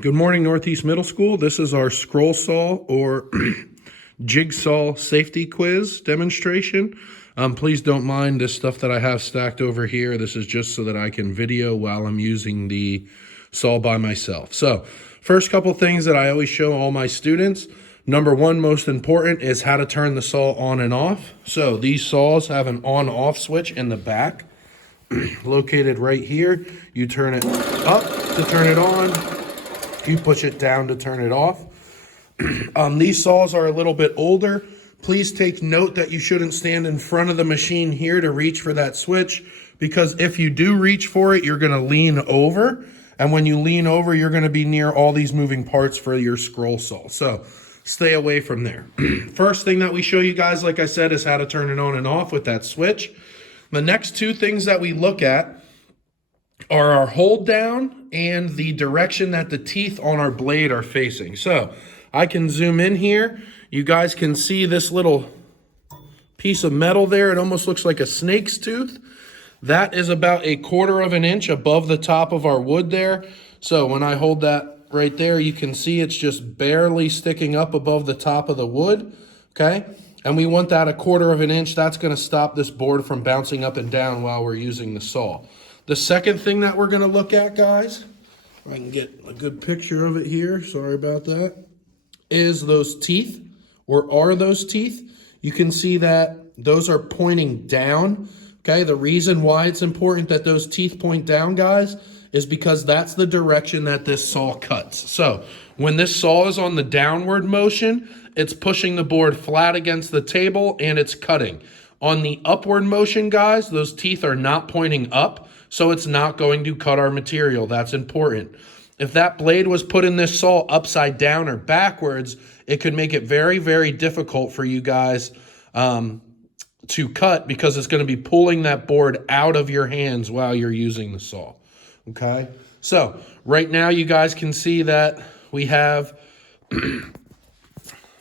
Good morning, Northeast Middle School. This is our scroll saw or jigsaw safety quiz demonstration. Please don't mind this stuff that I have stacked over here. This is just so that I can video while I'm using the saw by myself. So, first couple things that I always show all my students. Number one, most important, is how to turn the saw on and off. So, these saws have an on-off switch in the back, located right here. You turn it up to turn it on. You push it down to turn it off. These saws are a little bit older. Please take note that you shouldn't stand in front of the machine here to reach for that switch, because if you do reach for it, you're going to lean over. And when you lean over, you're going to be near all these moving parts for your scroll saw. So stay away from there. First thing that we show you guys, like I said, is how to turn it on and off with that switch. The next two things that we look at are our hold down and the direction that the teeth on our blade are facing. So I can zoom in here. You guys can see this little piece of metal there. It almost looks like a snake's tooth. That is about 1/4 inch above the top of our wood there. So when I hold that right there, you can see it's just barely sticking up above the top of the wood, okay? And we want that 1/4 inch. That's gonna stop this board from bouncing up and down while we're using the saw. The second thing that we're gonna look at, guys, if I can get a good picture of it here, sorry about that, is those teeth, or are those teeth. You can see that those are pointing down, okay? The reason why it's important that those teeth point down, guys, is because that's the direction that this saw cuts. So when this saw is on the downward motion, it's pushing the board flat against the table and it's cutting. On the upward motion, guys, those teeth are not pointing up, so it's not going to cut our material. That's important. If that blade was put in this saw upside down or backwards, it could make it very, very difficult for you guys to cut, because it's going to be pulling that board out of your hands while you're using the saw. Okay? So right now you guys can see that we have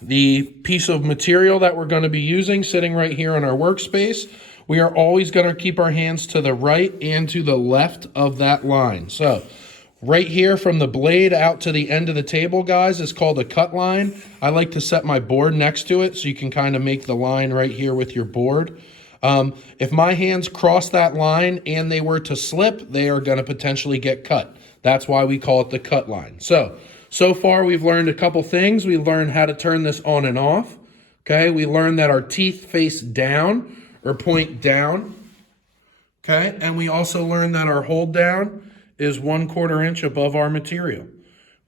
the piece of material that we're going to be using sitting right here on our workspace. We are always going to keep our hands to the right and to the left of that line. So right here from the blade out to the end of the table, guys, is called a cut line. I like to set my board next to it so you can kind of make the line right here with your board. If my hands cross that line and they were to slip, they are going to potentially get cut. That's why we call it the cut line. So far we've learned a couple things. We learned how to turn this on and off. Okay, we learned that our teeth face down or point down. Okay, and we also learned that our hold down is 1/4 inch above our material.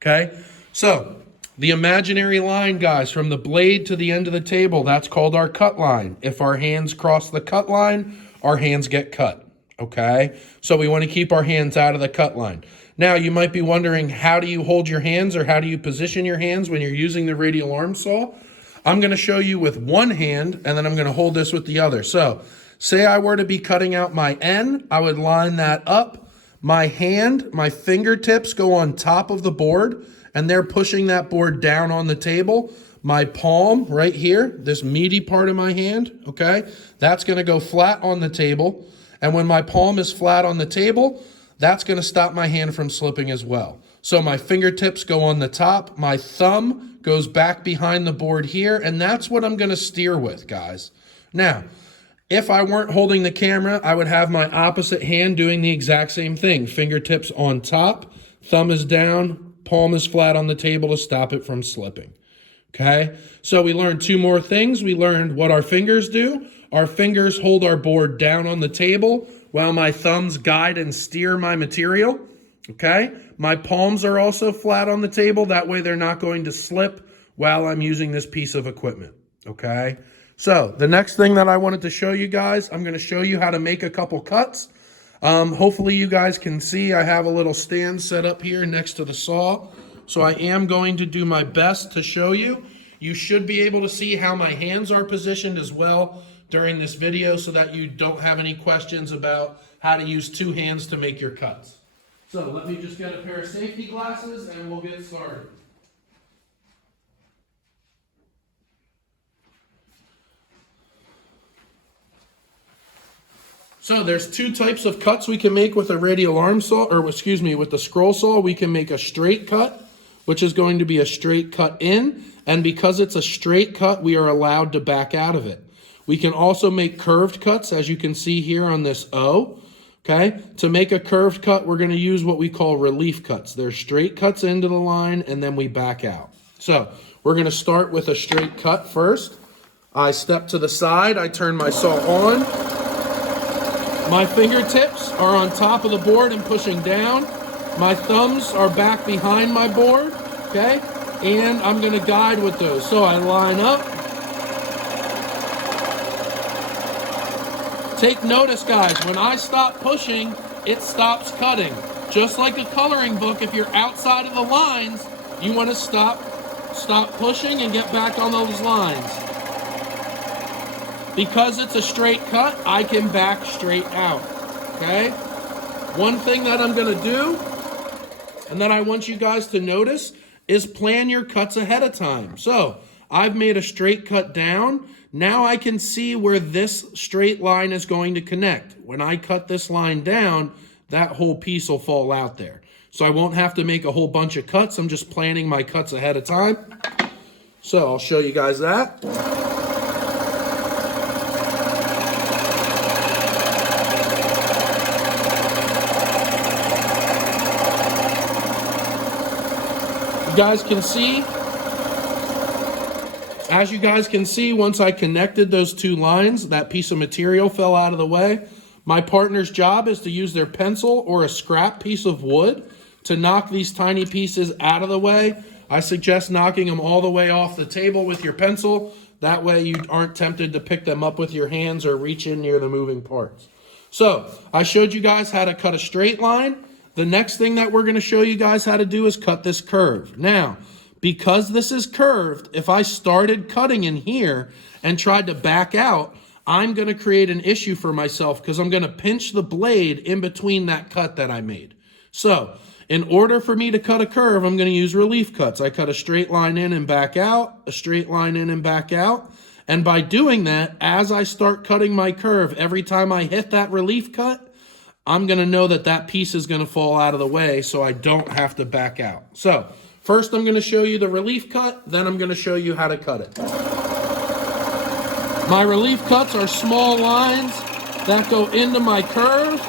Okay, so the imaginary line, guys, from the blade to the end of the table, that's called our cut line. If our hands cross the cut line, our hands get cut. Okay, so we want to keep our hands out of the cut line. Now, you might be wondering, how do you hold your hands, or how do you position your hands when you're using the radial arm saw? I'm going to show you with one hand, and then I'm going to hold this with the other. So say I were to be cutting out my N, I would line that up. My hand, my fingertips go on top of the board, and they're pushing that board down on the table. My palm right here, this meaty part of my hand, okay, that's going to go flat on the table. And when my palm is flat on the table, that's going to stop my hand from slipping as well. So my fingertips go on the top, my thumb goes back behind the board here, and that's what I'm going to steer with, guys. Now, if I weren't holding the camera, I would have my opposite hand doing the exact same thing. Fingertips on top, thumb is down, palm is flat on the table to stop it from slipping. Okay, so we learned two more things. We learned what our fingers do. Our fingers hold our board down on the table while my thumbs guide and steer my material. Okay, my palms are also flat on the table. That way they're not going to slip while I'm using this piece of equipment. Okay, so the next thing that I wanted to show you guys, I'm going to show you how to make a couple cuts. Hopefully you guys can see I have a little stand set up here next to the saw. So I am going to do my best to show you. You should be able to see how my hands are positioned as well during this video, so that you don't have any questions about how to use two hands to make your cuts. So let me just get a pair of safety glasses and we'll get started. So there's two types of cuts we can make with a radial arm saw, or excuse me, with the scroll saw. We can make a straight cut, which is going to be a straight cut in, and because it's a straight cut, we are allowed to back out of it. We can also make curved cuts, as you can see here on this O. Okay, to make a curved cut, we're going to use what we call relief cuts. They're straight cuts into the line, and then we back out. So we're going to start with a straight cut first. I step to the side, I turn my saw on. My fingertips are on top of the board and pushing down. My thumbs are back behind my board, okay? And I'm gonna guide with those. So I line up. Take notice, guys, when I stop pushing, it stops cutting. Just like a coloring book, if you're outside of the lines, you wanna stop pushing and get back on those lines. Because it's a straight cut, I can back straight out, okay? One thing that I'm gonna do, and that I want you guys to notice, is plan your cuts ahead of time. So, I've made a straight cut down. Now I can see where this straight line is going to connect. When I cut this line down, that whole piece will fall out there. So I won't have to make a whole bunch of cuts. I'm just planning my cuts ahead of time. So I'll show you guys that. You guys can see, as you guys can see, once I connected those two lines, that piece of material fell out of the way. My partner's job is to use their pencil or a scrap piece of wood to knock these tiny pieces out of the way. I suggest knocking them all the way off the table with your pencil. That way you aren't tempted to pick them up with your hands or reach in near the moving parts. So I showed you guys how to cut a straight line. The next thing that we're going to show you guys how to do is cut this curve. Now, because this is curved, if I started cutting in here and tried to back out, I'm going to create an issue for myself because I'm going to pinch the blade in between that cut that I made. So, in order for me to cut a curve, I'm going to use relief cuts. I cut a straight line in and back out, a straight line in and back out. And by doing that, as I start cutting my curve, every time I hit that relief cut, I'm going to know that that piece is going to fall out of the way so I don't have to back out. So, first I'm going to show you the relief cut, then I'm going to show you how to cut it. My relief cuts are small lines that go into my curve.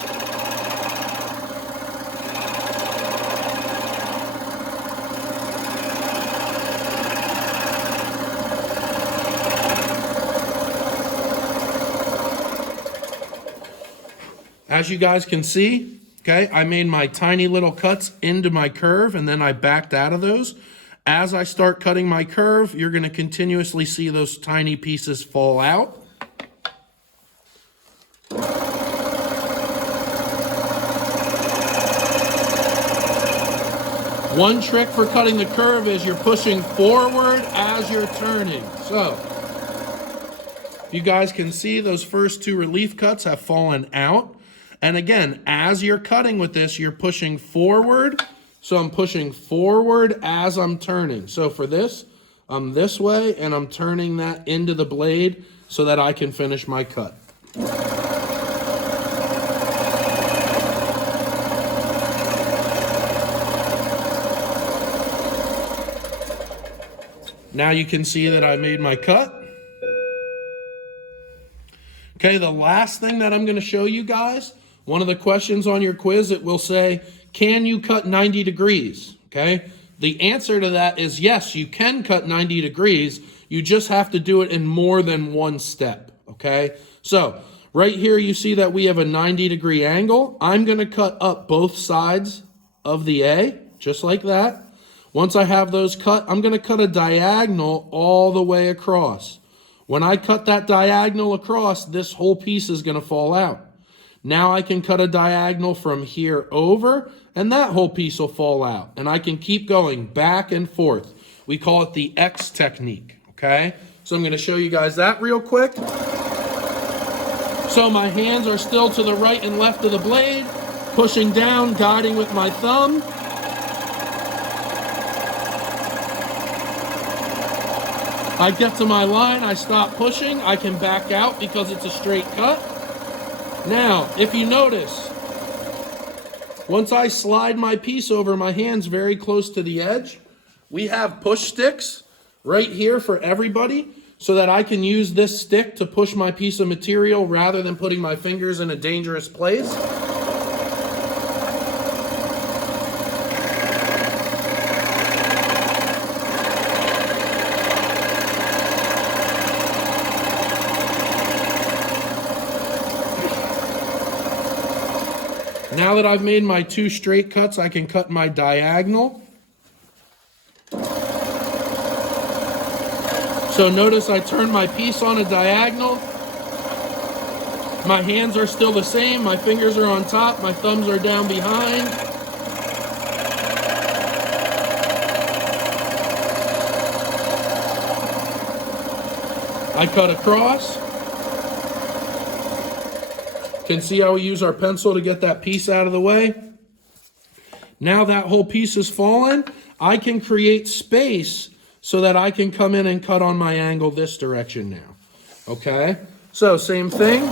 As you guys can see, okay, I made my tiny little cuts into my curve and then I backed out of those. As I start cutting my curve, you're going to continuously see those tiny pieces fall out. One trick for cutting the curve is you're pushing forward as you're turning. So, you guys can see those first two relief cuts have fallen out. And again, as you're cutting with this, you're pushing forward. So I'm pushing forward as I'm turning. So for this, I'm this way and I'm turning that into the blade so that I can finish my cut. Now you can see that I made my cut. Okay, the last thing that I'm going to show you guys, one of the questions on your quiz, it will say, can you cut 90 degrees? Okay, the answer to that is yes, you can cut 90 degrees. You just have to do it in more than one step. Okay, so right here you see that we have a 90-degree angle. I'm going to cut up both sides of the A, just like that. Once I have those cut, I'm going to cut a diagonal all the way across. When I cut that diagonal across, this whole piece is going to fall out. Now I can cut a diagonal from here over, and that whole piece will fall out. And I can keep going back and forth. We call it the X technique, okay? So I'm going to show you guys that real quick. So my hands are still to the right and left of the blade, pushing down, guiding with my thumb. I get to my line, I stop pushing, I can back out because it's a straight cut. Now, if you notice, once I slide my piece over, my hand's very close to the edge. We have push sticks right here for everybody so that I can use this stick to push my piece of material rather than putting my fingers in a dangerous place. Now that I've made my 2 straight cuts, I can cut my diagonal. So notice I turn my piece on a diagonal. My hands are still the same. My fingers are on top. My thumbs are down behind. I cut across. Can see how we use our pencil to get that piece out of the way. Now that whole piece is fallen, I can create space so that I can come in and cut on my angle this direction now. Okay? So same thing. You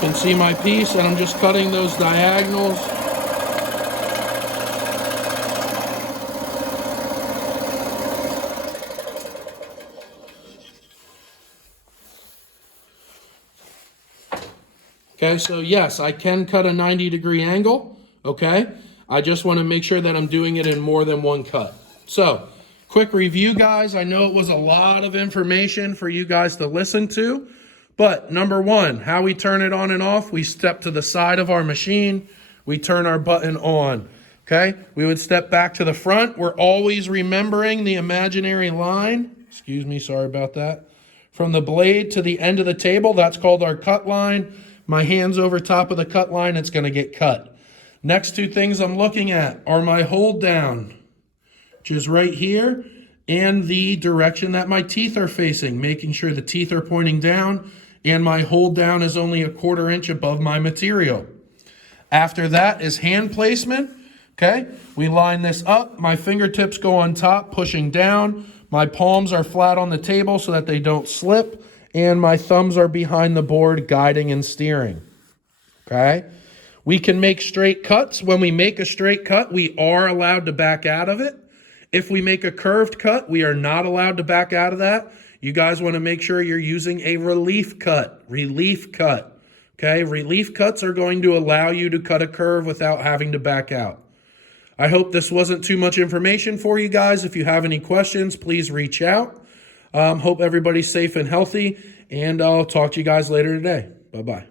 can see my piece, and I'm just cutting those diagonals. Okay, so yes, I can cut a 90-degree angle, okay? I just want to make sure that I'm doing it in more than one cut. So, quick review, guys. I know it was a lot of information for you guys to listen to, but number one, how we turn it on and off, we step to the side of our machine, we turn our button on, okay? We would step back to the front. We're always remembering the imaginary line. Excuse me, sorry about that. From the blade to the end of the table, that's called our cut line. My hand's over top of the cut line, it's going to get cut. Next 2 things I'm looking at are my hold down, which is right here, and the direction that my teeth are facing, making sure the teeth are pointing down, and my hold down is only 1/4 inch above my material. After that is hand placement. Okay, we line this up. My fingertips go on top, pushing down. My palms are flat on the table so that they don't slip. And my thumbs are behind the board guiding and steering, okay? We can make straight cuts. When we make a straight cut, we are allowed to back out of it. If we make a curved cut, we are not allowed to back out of that. You guys want to make sure you're using a relief cut, okay? Relief cuts are going to allow you to cut a curve without having to back out. I hope this wasn't too much information for you guys. If you have any questions, please reach out. Hope everybody's safe and healthy, and I'll talk to you guys later today. Bye-bye.